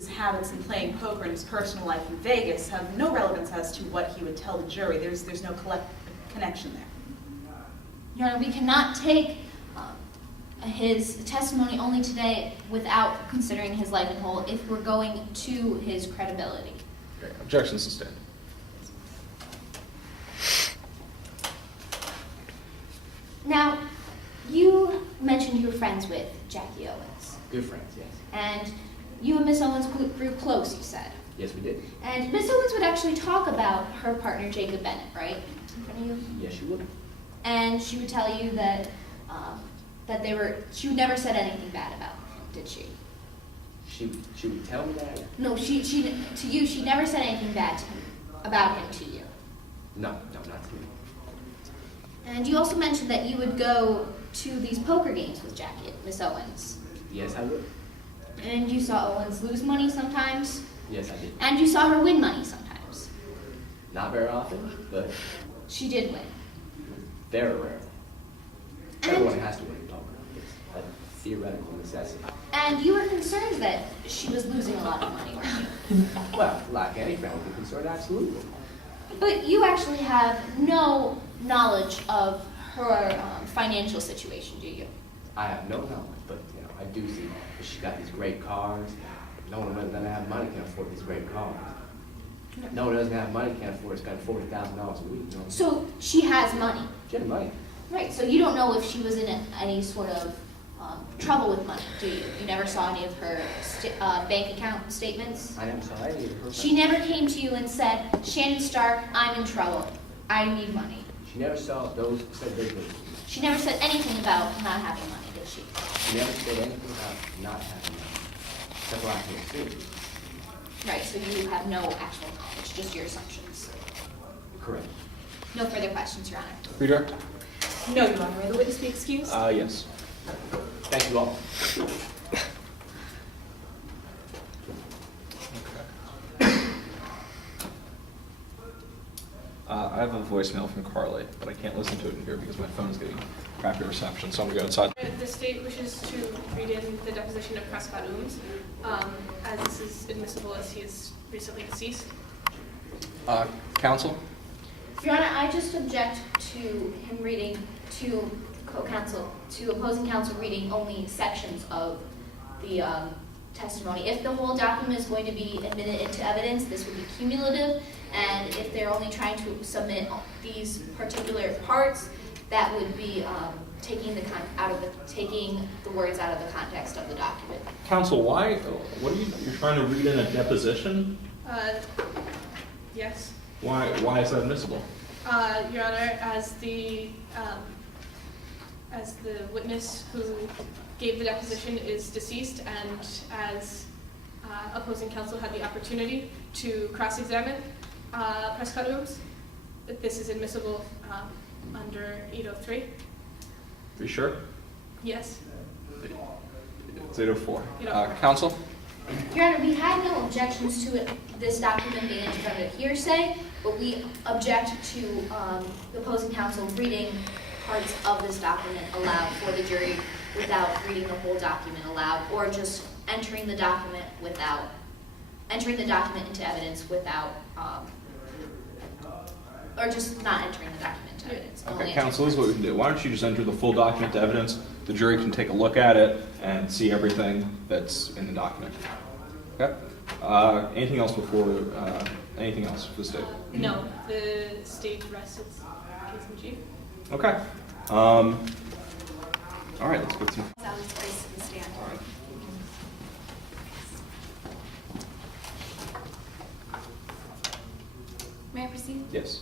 His habits in playing poker and his personal life in Vegas have no relevance as to what he would tell the jury. There's no connection there. Your Honor, we cannot take his testimony only today without considering his life in whole if we're going to his credibility. Okay. Objection sustained. Now, you mentioned you were friends with Jackie Owens. Good friends, yes. And you and Miss Owens grew close, you said. Yes, we did. And Miss Owens would actually talk about her partner, Jacob Bennett, right? In front of you? Yes, she would. And she would tell you that she never said anything bad about him, did she? She would tell me that? No, she never said anything bad to him, about him to you. No, not to me. And you also mentioned that you would go to these poker games with Jackie, Miss Owens. Yes, I would. And you saw Owens lose money sometimes. Yes, I did. And you saw her win money sometimes. Not very often, but She did win. very rarely. And- Everyone has to win in poker. It's a theoretical necessity. And you were concerned that she was losing a lot of money, weren't you? Well, like any friend would be concerned, absolutely. But you actually have no knowledge of her financial situation, do you? I have no knowledge, but I do see that she got these great cars. No one that doesn't have money can afford these great cars. No one who doesn't have money can't afford to spend $40,000 a week. You know? So she has money. She had money. Right, so you don't know if she was in any sort of trouble with money, do you? You never saw any of her bank account statements? I never saw any of her. She never came to you and said, Shannon Stark, I'm in trouble. I need money. She never said those things. She never said anything about not having money, did she? She never said anything about not having money. Except what I can see. Right, so you have no actual knowledge, just your assumptions. Correct. No further questions, Your Honor. Redirect? No, Your Honor. May the witness be excused? Yes. Thank you all. I have a voicemail from Carly, but I can't listen to it in here because my phone's getting crappy reception, so I'm gonna go inside. The state wishes to read in the deposition of Prescott Ooms, as this is admissible as he is recently deceased. Counsel? Your Honor, I just object to him reading, to opposing counsel reading only sections of the testimony. If the whole document is going to be admitted into evidence, this would be cumulative, and if they're only trying to submit these particular parts, that would be taking the words out of the context of the document. Counsel, why? What are you're trying to read in a deposition? Yes. Why is that admissible? Your Honor, as the witness who gave the deposition is deceased, and as opposing counsel had the opportunity to cross-examine Prescott Ooms, that this is admissible under 803. Are you sure? Yes. It's 804. 804. Counsel? Your Honor, we had no objections to this document being entered under hearsay, but we object to the opposing counsel reading parts of this document aloud for the jury without reading the whole document aloud, or just entering the document into evidence without, or just not entering the document into evidence. Okay, counsel, this is what we can do. Why don't you just enter the full document to evidence? The jury can take a look at it and see everything that's in the document. Okay? Anything else for the state? No, the state rests its case in chief. Okay. All right, let's go through. Sally's place to the stand. All right. May I proceed? Yes.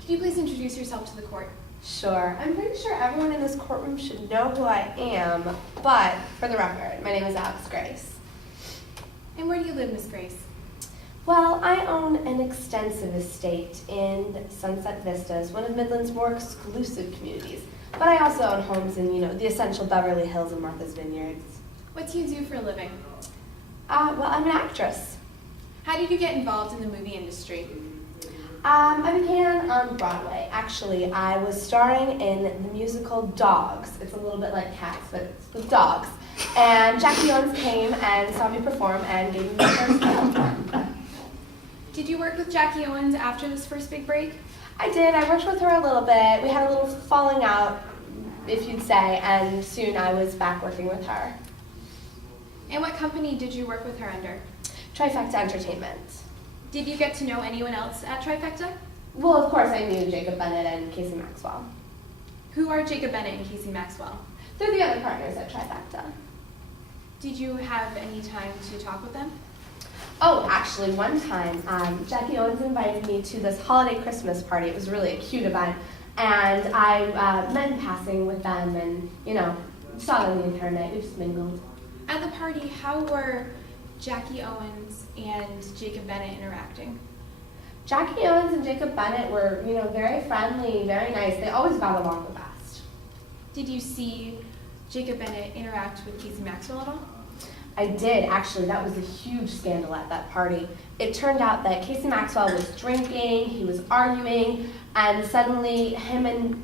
Can you please introduce yourself to the court? Sure. I'm pretty sure everyone in this courtroom should know who I am, but for the record, my name is Alex Grace. And where do you live, Miss Grace? Well, I own an extensive estate in Sunset Vistas, one of Midland's more exclusive communities. But I also own homes in, the essential Beverly Hills and Martha's Vineyards. What do you do for a living? Well, I'm an actress. How did you get involved in the movie industry? I began on Broadway. Actually, I was starring in the musical Dogs. It's a little bit like Cats, but it's with dogs. And Jackie Owens came and saw me perform and gave me my first role. Did you work with Jackie Owens after this first big break? I did. I worked with her a little bit. We had a little falling out, if you'd say, and soon I was back working with her. And what company did you work with her under? Trifecta Entertainment. Did you get to know anyone else at Trifecta? Well, of course, I knew Jacob Bennett and Casey Maxwell. Who are Jacob Bennett and Casey Maxwell? They're the other partners at Trifecta. Did you have any time to talk with them? Oh, actually, one time, Jackie Owens invited me to this holiday Christmas party. It was really a cute event. And I met in passing with them and, saw them the entire night. We just mingled. At the party, how were Jackie Owens and Jacob Bennett interacting? Jackie Owens and Jacob Bennett were, very friendly, very nice. They always got along the best. Did you see Jacob Bennett interact with Casey Maxwell at all? I did, actually. That was a huge scandal at that party. It turned out that Casey Maxwell was drinking, he was arguing, and suddenly him and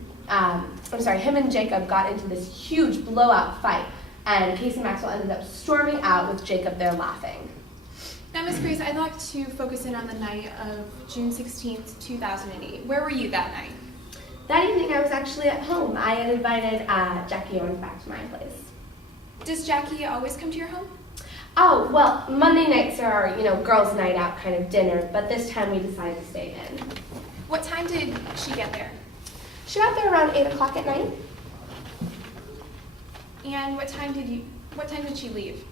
Jacob got into this huge blowout fight, and Casey Maxwell ended up storming out with Jacob there laughing. Now, Ms. Grace, I'd like to focus in on the night of June 16th, 2008. Where were you that night? That evening, I was actually at home. I had invited Jackie Owens back to my place. Does Jackie always come to your home? Oh, well, Monday nights are our, girls' night out kind of dinner, but this time we decided to stay in. What time did she get there? She got there around 8 o'clock at night. And what time did she leave?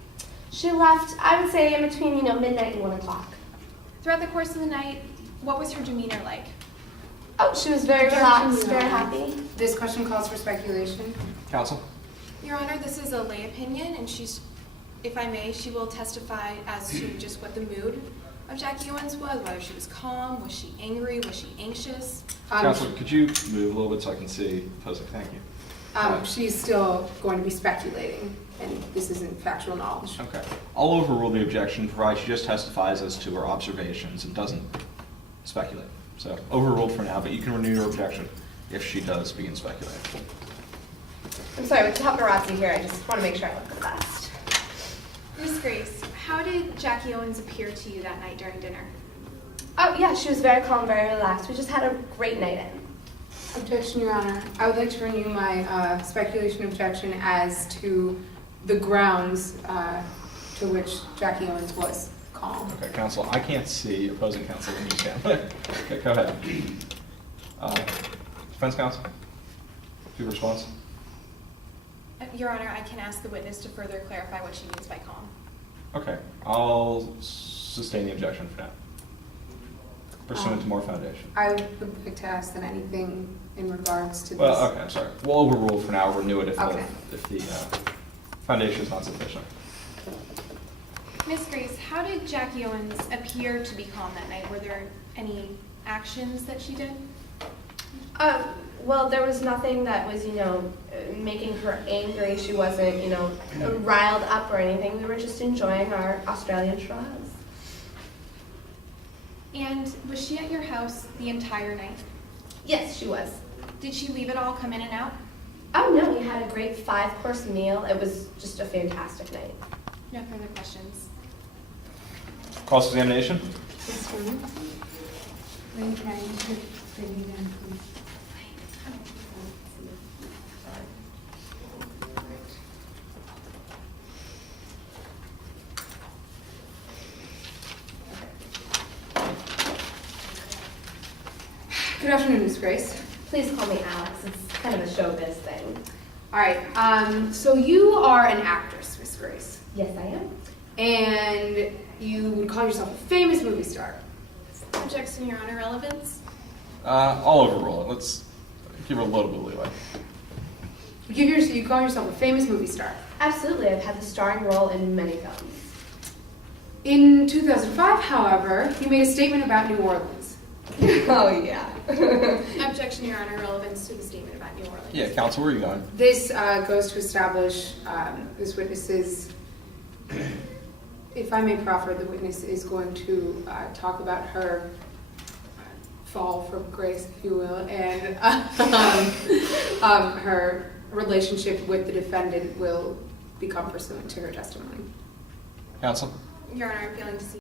She left, I would say, in between, midnight and 1 o'clock. Throughout the course of the night, what was her demeanor like? Oh, she was very relaxed, very happy. This question calls for speculation. Counsel? Your Honor, this is a lay opinion, and if I may, she will testify as to just what the mood of Jackie Owens was, whether she was calm, was she angry, was she anxious? Counsel, could you move a little bit so I can see Posey? Thank you. She's still going to be speculating, and this isn't factual knowledge. Okay. I'll overrule the objection, provided she just testifies as to her observations and doesn't speculate. So, overruled for now, but you can renew your objection if she does begin speculating. I'm sorry, with the paparazzi here, I just want to make sure I look the best. Miss Grace, how did Jackie Owens appear to you that night during dinner? Oh, yeah, she was very calm, very relaxed. We just had a great night in. Objection, Your Honor. I would like to renew my speculation objection as to the grounds to which Jackie Owens was calm. Okay, counsel, I can't see opposing counsel when you can. Okay, go ahead. Defense counsel? Your response? Your Honor, I can ask the witness to further clarify what she means by calm. Okay, I'll sustain the objection for now. Pursuant to more foundation. I would like to ask that anything in regards to this. Well, okay, I'm sorry. We'll overrule for now, renew it if Okay. the foundation is not sufficient. Miss Grace, how did Jackie Owens appear to be calm that night? Were there any actions that she did? Well, there was nothing that was, making her angry. She wasn't, riled up or anything. We were just enjoying our Australian shrubs. And was she at your house the entire night? Yes, she was. Did she leave it all, come in and out? Oh, no, we had a great 5-course meal. It was just a fantastic night. No further questions. Cross-examination? This one. Lynn, can I use your thing again, please? Good afternoon, Ms. Grace. Please call me Alex. It's kind of a showbiz thing. All right, so you are an actress, Ms. Grace, Yes, I am. and you would call yourself a famous movie star. Objection, Your Honor, relevance? I'll overrule it. Let's give her a little bit of leeway. You call yourself a famous movie star. Absolutely. I've had the starring role in many films. In 2005, however, you made a statement about New Orleans. Oh, yeah. Objection, Your Honor, relevance to the statement about New Orleans. Yeah, counsel, where are you going? This goes to establish this witness's, if I may proffer, the witness is going to talk about her fall from grace, if you will, and her relationship with the defendant will become pursuant to her testimony. Counsel? Your Honor, I'm failing to see